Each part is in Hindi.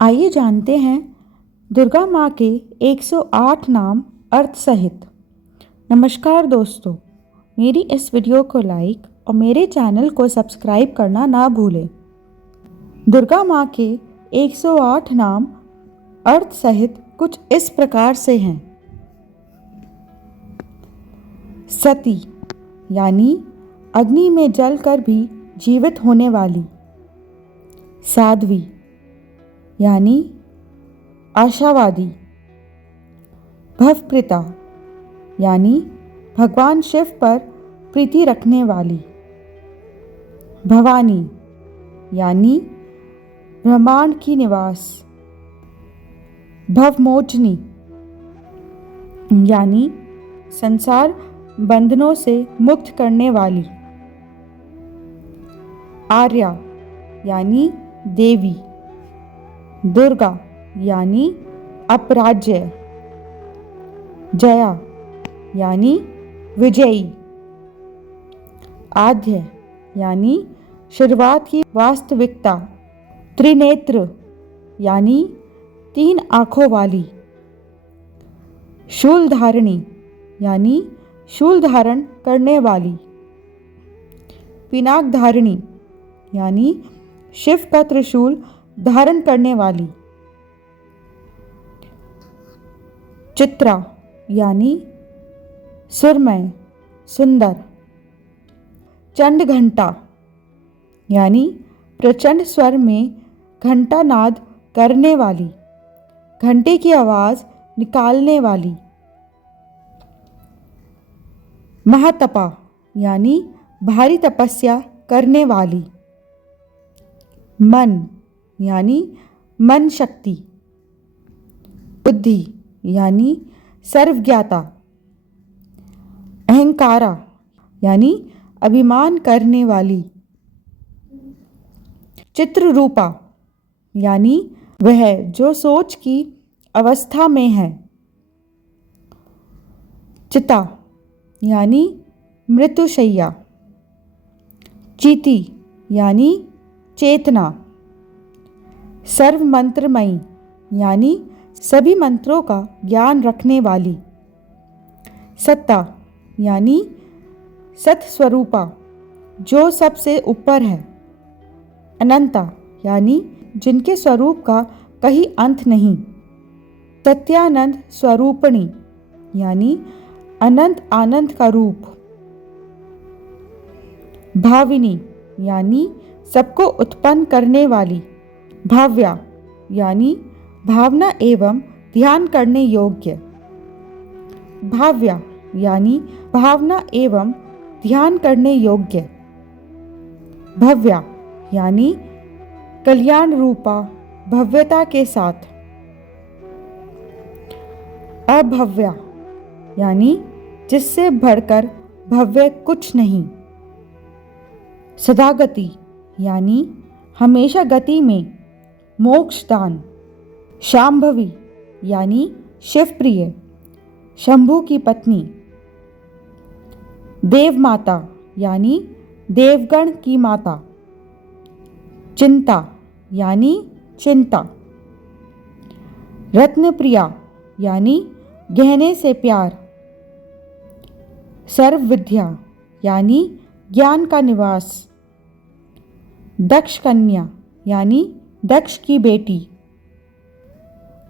आइए जानते हैं दुर्गा माँ के 108 नाम अर्थ सहित। नमस्कार दोस्तों, मेरी इस वीडियो को लाइक और मेरे चैनल को सब्सक्राइब करना ना भूलें। दुर्गा माँ के 108 नाम अर्थ सहित कुछ इस प्रकार से हैं। सती यानी अग्नि में जलकर भी जीवित होने वाली। साध्वी यानी आशावादी। भवप्रीता यानी भगवान शिव पर प्रीति रखने वाली। भवानी यानी ब्रह्मांड की निवास। भवमोचनी यानी संसार बंधनों से मुक्त करने वाली। आर्या यानी देवी। दुर्गा यानी अपराज्य। जया यानी विजयी। आद्य यानी शुरुआत की वास्तविकता। त्रिनेत्र यानी 3 आँखों वाली। शूलधारिणी यानी शूल धारण करने वाली। पिनाकधारिणी यानी शिव का त्रिशूल धारण करने वाली। चित्रा यानी सुरमय सुंदर। चंड घंटा यानी प्रचंड स्वर में घंटा नाद करने वाली, घंटे की आवाज निकालने वाली। महातपा यानी भारी तपस्या करने वाली। मन यानी मन शक्ति। बुद्धि यानी सर्वज्ञाता। अहंकारा यानी अभिमान करने वाली। चित्ररूपा यानी वह जो सोच की अवस्था में है। चिता यानी मृत्युशैया। चीति यानी चेतना। सर्व मंत्रमयी यानी सभी मंत्रों का ज्ञान रखने वाली। सत्ता यानी सत्स्वरूपा जो सबसे ऊपर है। अनंता यानी जिनके स्वरूप का कहीं अंत नहीं। सत्यानंद स्वरूपिणी यानी अनंत आनंद का रूप। भाविनी यानी सबको उत्पन्न करने वाली। भाव्या यानी भावना एवं ध्यान करने योग्य। भाव्या यानी भावना एवं ध्यान करने योग्य। भव्या यानी कल्याण रूपा भव्यता के साथ। अभव्या यानी जिससे बढ़कर भव्य कुछ नहीं। सदागति यानी हमेशा गति में। मोक्षदान। शांभवी यानी शिवप्रिय, शंभु की पत्नी। देव माता यानी देवगण की माता। चिंता यानी चिंता। रत्नप्रिया यानी गहने से प्यार। सर्वविद्या यानी ज्ञान का निवास। दक्ष कन्या यानी दक्ष की बेटी।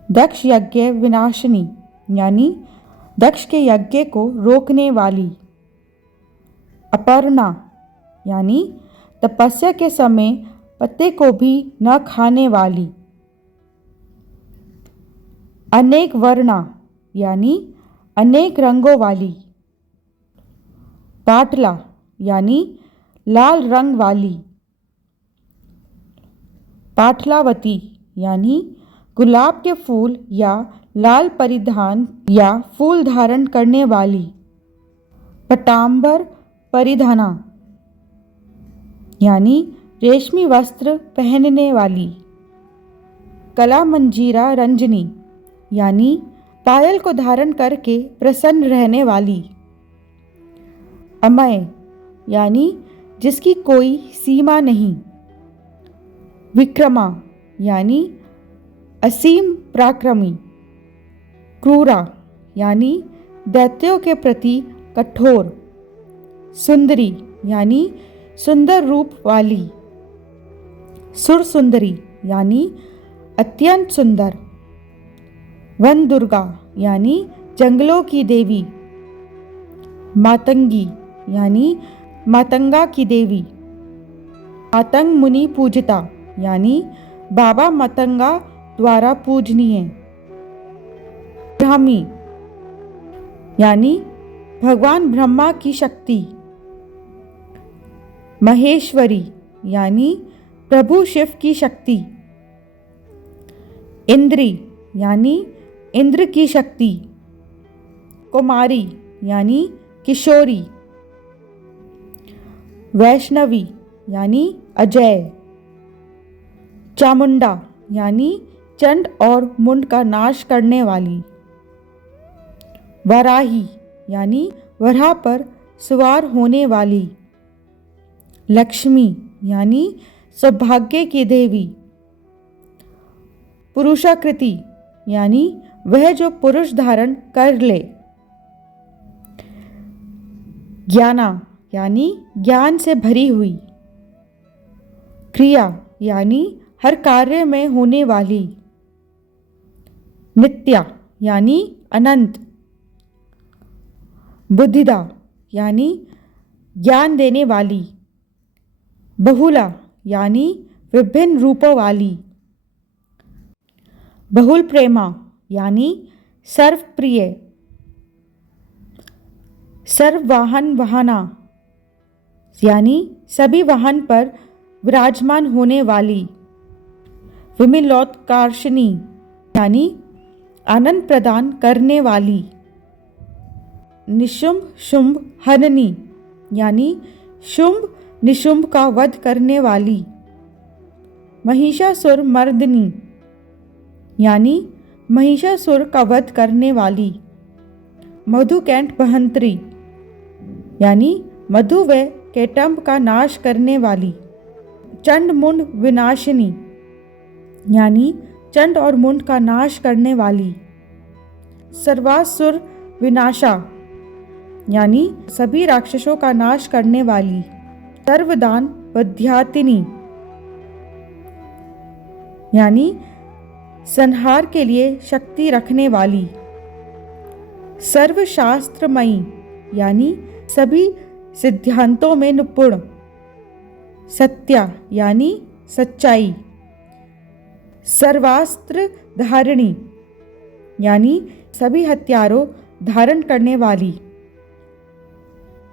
दक्ष यज्ञ विनाशिनी यानी दक्ष के यज्ञ को रोकने वाली। अपर्णा यानी तपस्या के समय पत्ते को भी न खाने वाली। अनेक वर्णा यानी अनेक रंगों वाली। पाटला यानी लाल रंग वाली। पाटलावती यानी गुलाब के फूल या लाल परिधान या फूल धारण करने वाली। पटांबर परिधाना यानी रेशमी वस्त्र पहनने वाली। कला मंजीरा रंजनी यानी पायल को धारण करके प्रसन्न रहने वाली। अमय यानी जिसकी कोई सीमा नहीं। विक्रमा यानी असीम पराक्रमी। क्रूरा यानी दैत्यों के प्रति कठोर। सुंदरी यानी सुंदर रूप वाली। सुर सुंदरी यानी अत्यंत सुंदर। वन दुर्गा यानी जंगलों की देवी। मातंगी यानी मातंगा की देवी। मातंग मुनि पूजिता यानी बाबा मातंगा द्वारा पूजनीय। ब्राह्मी यानी भगवान ब्रह्मा की शक्ति। महेश्वरी यानी प्रभु शिव की शक्ति। इंद्री यानी इंद्र की शक्ति। कुमारी यानी किशोरी। वैष्णवी यानी अजय। चामुंडा यानी चंड और मुंड का नाश करने वाली। वराही यानी वराह पर सवार होने वाली। लक्ष्मी यानी सौभाग्य की देवी। पुरुषाकृति यानी वह जो पुरुष धारण कर ले। ज्ञाना यानी ज्ञान से भरी हुई। क्रिया यानी हर कार्य में होने वाली। नित्या यानी अनंत। बुद्धिदा यानी ज्ञान देने वाली। बहुला यानी विभिन्न रूपों वाली। बहुल प्रेमा यानी सर्वप्रिय। सर्ववाहन वाहना यानी सभी वाहन पर विराजमान होने वाली। विमिलोत्कर्षिणी यानी आनंद प्रदान करने वाली। निशुंभ शुंभ हननी यानी शुंभ निशुंभ का वध करने वाली। महिषासुर मर्दिनी यानी महिषासुर का वध करने वाली। मधुकैंट बहंत्री यानी मधु व केटम्ब का नाश करने वाली। चंड मुंड विनाशिनी यानी चंड और मुंड का नाश करने वाली। सर्वासुर विनाशा यानी सभी राक्षसों का नाश करने वाली। सर्वदान वध्यातिनी यानी संहार के लिए शक्ति रखने वाली। सर्वशास्त्रमयी यानी सभी सिद्धांतों में निपुण। सत्या यानी सच्चाई। सर्वास्त्र धारिणी यानी सभी हथियारों धारण करने वाली।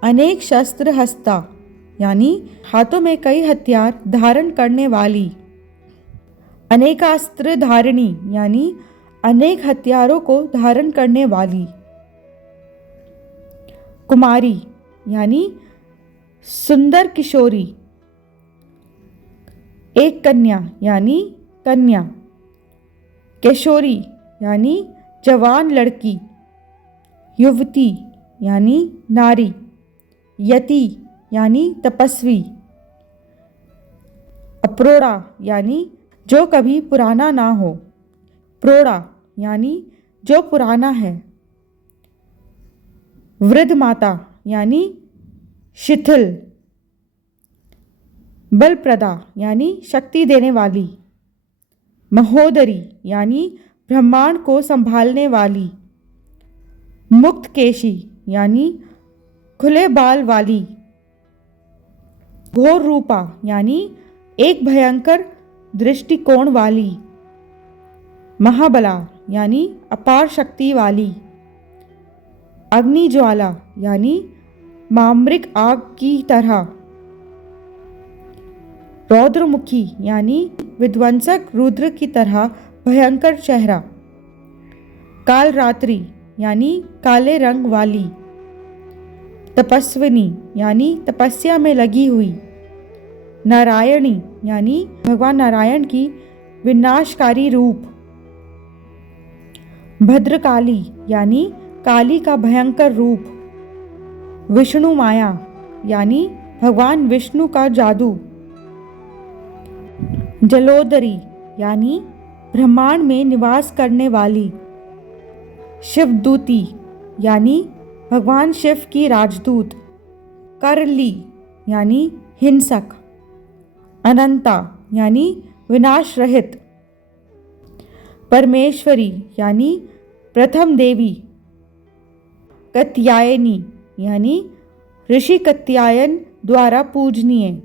अनेक शस्त्र हस्ता यानी हाथों में कई हथियार धारण करने वाली। अनेकास्त्र धारिणी यानी अनेक हथियारों को धारण करने वाली। कुमारी यानी सुंदर किशोरी। एक कन्या यानी कन्या। किशोरी यानी जवान लड़की। युवती यानी नारी। यति यानी तपस्वी। अप्रोड़ा यानी जो कभी पुराना ना हो। प्रोड़ा यानी जो पुराना है। वृद्ध माता यानी शिथिल। बलप्रदा यानी शक्ति देने वाली। महोदरी यानी ब्रह्मांड को संभालने वाली। मुक्त केशी यानी खुले बाल वाली। घोर रूपा यानी एक भयंकर दृष्टिकोण वाली। महाबला यानी अपार शक्ति वाली। अग्नि ज्वाला यानी मामरिक आग की तरह। रौद्रमुखी यानी विध्वंसक रुद्र की तरह भयंकर चेहरा। कालरात्रि यानी काले रंग वाली। तपस्विनी यानी तपस्या में लगी हुई। नारायणी यानी भगवान नारायण की विनाशकारी रूप। भद्रकाली यानी काली का भयंकर रूप। विष्णु माया यानी भगवान विष्णु का जादू। जलोदरी यानी ब्रह्मांड में निवास करने वाली। शिवदूती यानी भगवान शिव की राजदूत। करली यानी हिंसक। अनंता यानी विनाश रहित। परमेश्वरी यानी प्रथम देवी। कात्यायनी यानी ऋषि कात्यायन द्वारा पूजनीय।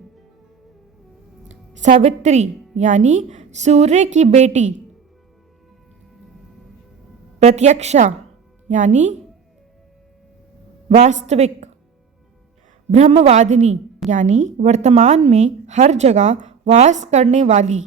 सावित्री यानी सूर्य की बेटी। प्रत्यक्षा यानी वास्तविक। ब्रह्मवादिनी यानी वर्तमान में हर जगह वास करने वाली।